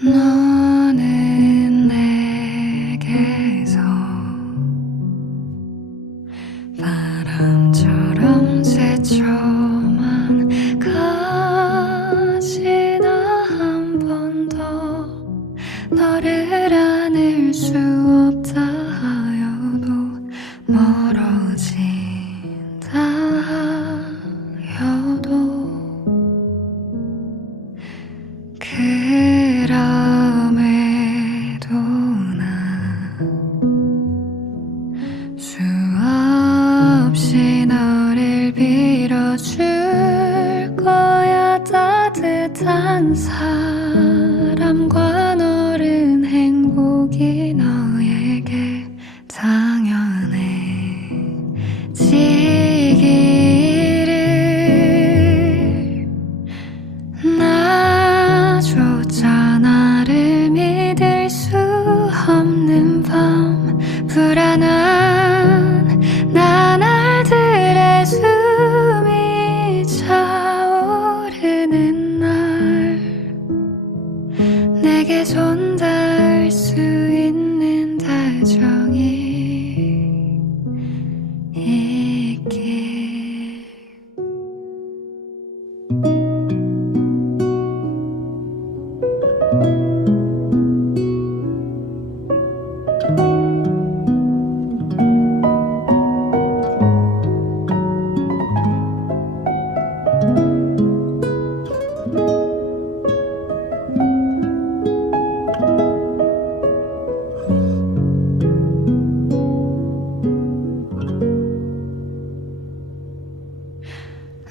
No. 빌어줄 거야 따뜻한 사람과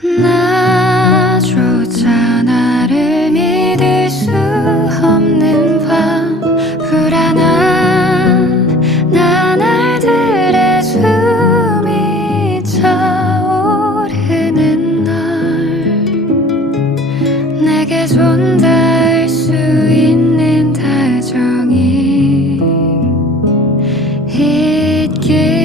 나조차 나를 믿을 수 없는 밤. 불안한 나날들의 숨이 차오르는 날. 내게 존재할 수 있는 다정이 있길